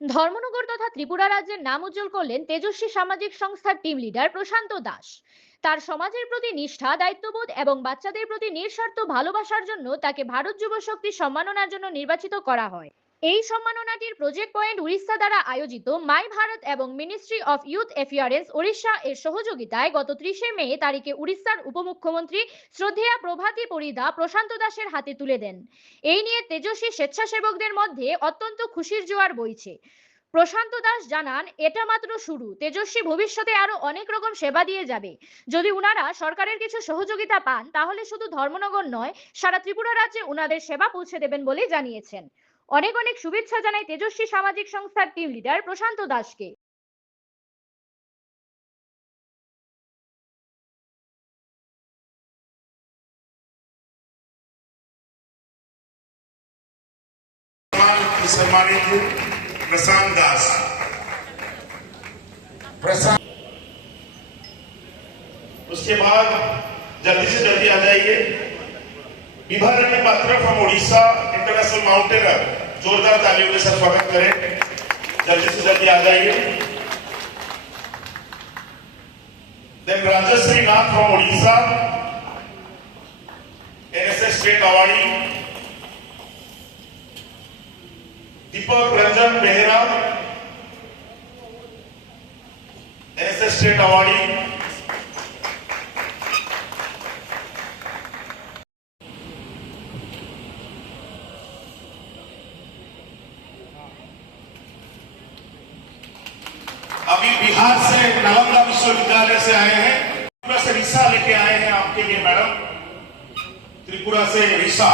ধর্মনগর তথা ত্রিপুরা রাজ্যের নাম উজ্জ্বল করলেন তেজস্বী সামাজিক সংস্থার টিম লিডার প্রশান্ত দাস। তার সমাজের প্রতি নিষ্ঠা, দায়িত্ববোধ এবং বাচ্চাদের প্রতি নিঃস্বার্থ ভালোবাসার জন্য তাকে ভারত যুব শক্তি সম্মাননার জন্য নির্বাচিত করা হয়। এই সম্মাননাটির প্রজেক্ট পয়েন্ট উড়িষ্যা দ্বারা আয়োজিত মাই ভারত এবং ministry of youth affairs Odisha এর সহযোগিতায় গত 30 মে তারিখে উড়িষ্যার উপমুখ্যমন্ত্রী শ্রদ্ধেয়া প্রভাতী পরিদা প্রশান্ত দাসের হাতে তুলে দেন। এই নিয়ে তেজস্বী স্বেচ্ছাসেবকদের মধ্যে অত্যন্ত খুশির জোয়ার বইছে। প্রশান্ত দাস জানান, এটা মাত্র শুরু, তেজস্বী ভবিষ্যতে আরো অনেক রকম সেবা দিয়ে যাবে। যদি উনারা সরকারের কিছু সহযোগিতা পান তাহলে শুধু ধর্মনগর নয়, সারা ত্রিপুরা রাজ্যে উনাদের সেবা পৌঁছে দেবেন বলে জানিয়েছেন। অনেক অনেক শুভেচ্ছা জানাই তেজস্বী সামাজিক সংস্থার টিম লিডার প্রশান্ত দাসকে। सम्मानित प्रशांत दास। उसके बाद जल्दी से जल्दी आ जाइए विभारण्य पात्र फ्रॉम उड़ीसा इंटरनेशनल माउंटेनर। जोरदार तालियों के साथ स्वागत करें। जल्दी से जल्दी आ जाइए। Then Rajshree Nath from Orissa, NSS state awardee. Deepak Ranjan Behera, NSS state awardee. अभी बिहार से नालंदा विश्वविद्यालय से आए हैं, त्रिपुरा से रिसा लेके आए हैं आपके लिए मैडम। त्रिपुरा से रिसा,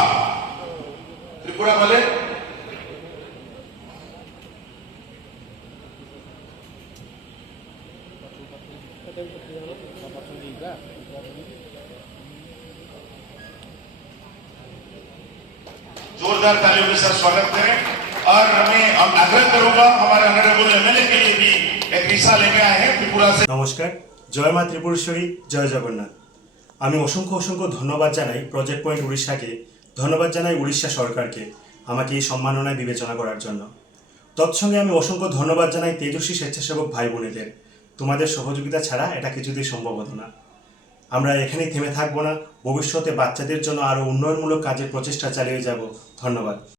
त्रिपुरा वाले जोरदार तालियों के साथ स्वागत करें। और हम आग्रह करूंगा हमारे ऑनरेबल एमएलए के लिए भी एक रिसा लेके आए हैं त्रिपुरा से। নমস্কার, জয় মা ত্রিপুরেশ্বরী, জয় জগন্নাথ। আমি অসংখ্য অসংখ্য ধন্যবাদ জানাই প্রজেক্ট পয়েন্ট উড়িষ্যাকে, ধন্যবাদ জানাই উড়িষ্যা সরকারকে আমাকে এই সম্মাননায় বিবেচনা করার জন্য। তৎসঙ্গে আমি অসংখ্য ধন্যবাদ জানাই তেজস্বী স্বেচ্ছাসেবক ভাই বোনেদের। তোমাদের সহযোগিতা ছাড়া এটা কিছুতেই সম্ভব হতো না। আমরা এখানেই থেমে থাকবো না, ভবিষ্যতে বাচ্চাদের জন্য আরও উন্নয়নমূলক কাজের প্রচেষ্টা চালিয়ে যাব। ধন্যবাদ।